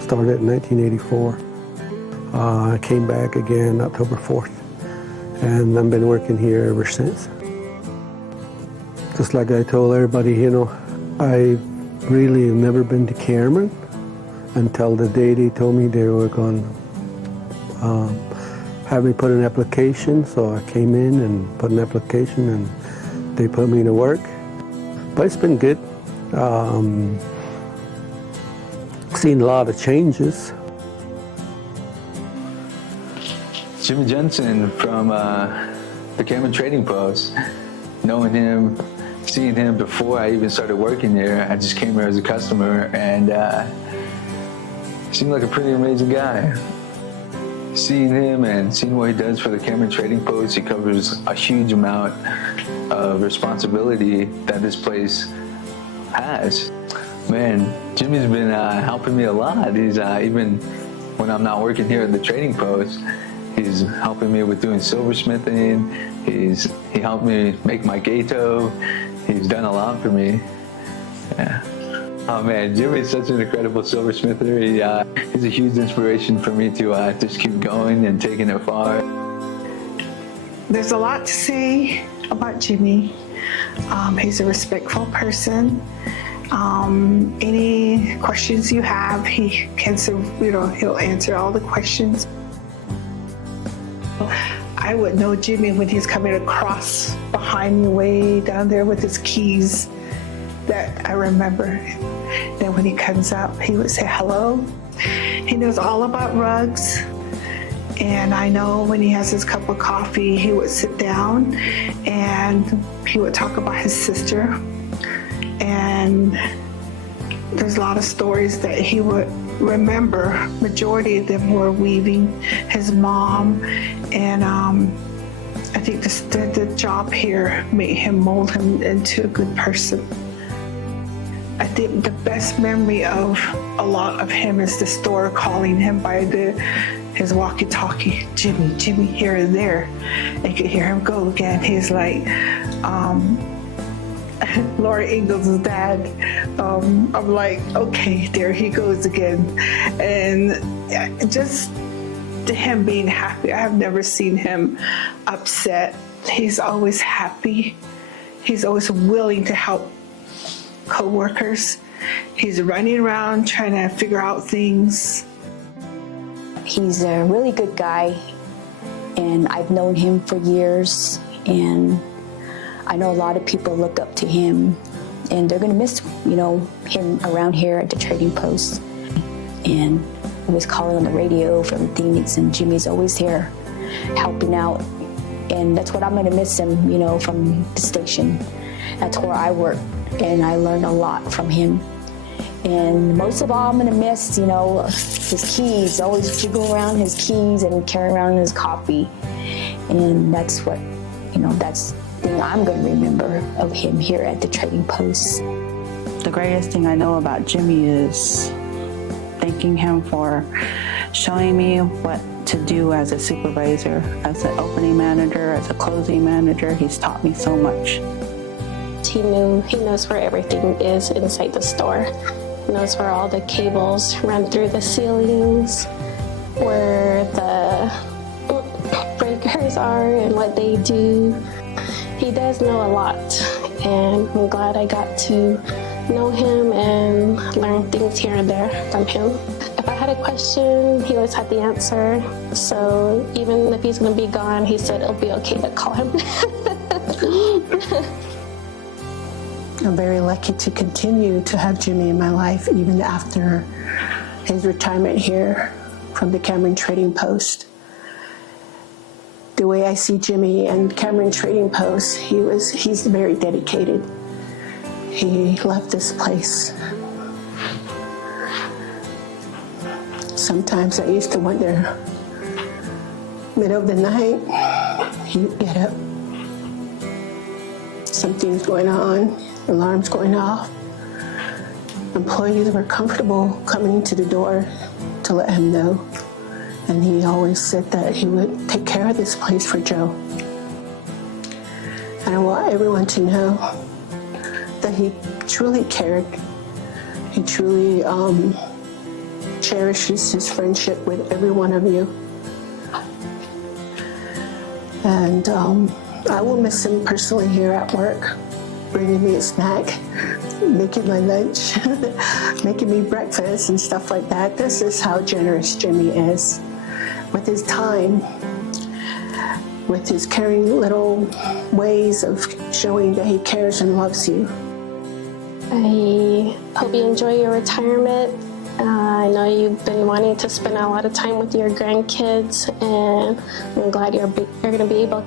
Started in 1984. I came back again October 4th, and I've been working here ever since. Just like I told everybody, I really have never been to Cameron until the day they told me they were going to have me put an application. So I came in and put an application, and they put me to work. But it's been good. Seen a lot of changes. Jimmie Jensen from the Cameron Trading Post. Knowing him, seeing him before I even started working there, I just came here as a customer, and seemed like a pretty amazing guy. Seeing him and seeing what he does for the Cameron Trading Post, he covers a huge amount of responsibility that this place has. Man, Jimmie's been helping me a lot. He's even when I'm not working here at the Trading Post, he's helping me with doing silversmithing. He helped me make my gato. He's done a lot for me. Yeah. Oh man, Jimmie's such an incredible silversmither. He's a huge inspiration for me to just keep going and taking it far. There's a lot to say about Jimmie. He's a respectful person. Any questions you have, he can, he'll answer all the questions. I would know Jimmie when he's coming across behind me way down there with his keys. That I remember. Then when he comes up, he would say hello. He knows all about rugs. And I know when he has his cup of coffee, he would sit down and he would talk about his sister. And there's a lot of stories that he would remember. Majority of them were weaving, his mom, and I think the job here made him, mold him into a good person. I think the best memory of a lot of him is the store calling him by his walkie-talkie, Jimmie, Jimmie, here and there. And you could hear him go again. He's like, Laura Ingalls' dad. I'm like, okay, there he goes again. And just him being happy. I have never seen him upset. He's always happy. He's always willing to help co-workers. He's running around trying to figure out things. He's a really good guy, and I've known him for years, and I know a lot of people look up to him, and they're gonna miss, him around here at the Trading Post. And I was calling on the radio from Phoenix, and Jimmie's always here helping out, and that's what I'm gonna miss him, from the station. That's where I work, and I learned a lot from him. And most of all, I'm gonna miss, his keys, always jiggle around his keys and carry around his coffee. And that's what, that's the thing I'm gonna remember of him here at the Trading Post. The greatest thing I know about Jimmie is thanking him for showing me what to do as a supervisor, as an opening manager, as a closing manager. He's taught me so much. He knows where everything is inside the store. He knows where all the cables run through the ceilings, where the breakers are and what they do. He does know a lot, and I'm glad I got to know him and learn things here and there from him. If I had a question, he always had the answer. So even if he's gonna be gone, he said it'll be okay to call him. I'm very lucky to continue to have Jimmie in my life, even after his retirement here from the Cameron Trading Post. The way I see Jimmie and Cameron Trading Post, he's very dedicated. He left this place. Sometimes I used to wonder, middle of the night, he'd get up. Something's going on, alarms going off. Employees were comfortable coming to the door to let him know. And he always said that he would take care of this place for Joe. And I want everyone to know that he truly cared. He truly cherishes his friendship with every one of you. And I will miss him personally here at work, bringing me a snack, making my lunch, making me breakfast and stuff like that. This is how generous Jimmie is with his time, with his caring little ways of showing that he cares and loves you. I hope you enjoy your retirement. I know you've been wanting to spend a lot of time with your grandkids, and I'm glad you're going to be able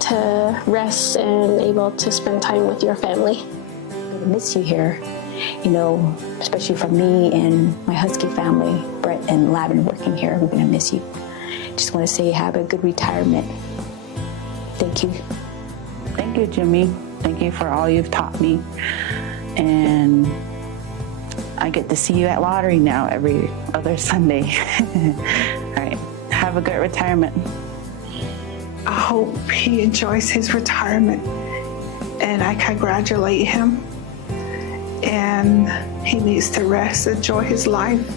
to rest and able to spend time with your family. I'm going to miss you here, you know, especially from me and my Husky family, Brett and Lavin working here. We're going to miss you. Just want to say have a good retirement. Thank you. Thank you, Jimmie. Thank you for all you've taught me. And I get to see you at lottery now every other Sunday. All right, have a good retirement. I hope he enjoys his retirement, and I congratulate him. And he needs to rest, enjoy his life,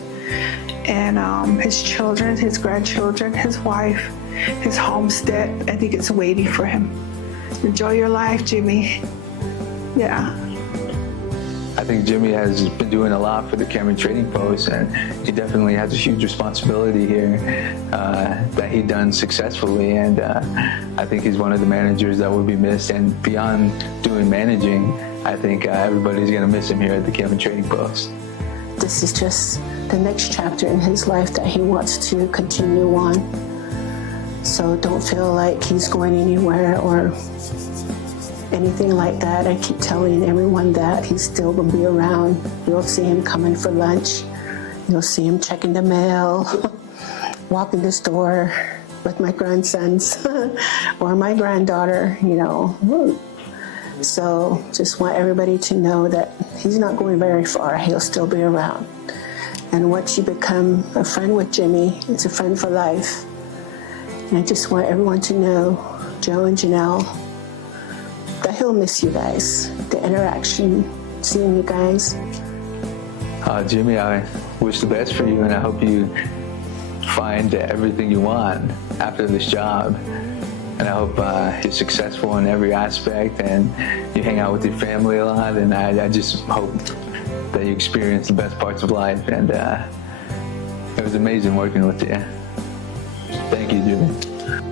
and his children, his grandchildren, his wife, his homestead, I think it's waiting for him. Enjoy your life, Jimmie. Yeah. I think Jimmie has been doing a lot for the Cameron Trading Post, and he definitely has a huge responsibility here that he done successfully. And I think he's one of the managers that will be missed. And beyond doing managing, I think everybody's going to miss him here at the Cameron Trading Post. This is just the next chapter in his life that he wants to continue on. So don't feel like he's going anywhere or anything like that. I keep telling everyone that he's still going to be around. You'll see him coming for lunch. You'll see him checking the mail, walking the store with my grandsons or my granddaughter, you know. So just want everybody to know that he's not going very far. He'll still be around. And once you become a friend with Jimmie, it's a friend for life. And I just want everyone to know, Joe and Janelle, that he'll miss you guys, the interaction, seeing you guys. Jimmie, I wish the best for you, and I hope you find everything you want after this job. And I hope you're successful in every aspect, and you hang out with your family a lot, and I just hope that you experience the best parts of life. And it was amazing working with you. Thank you, Jimmie.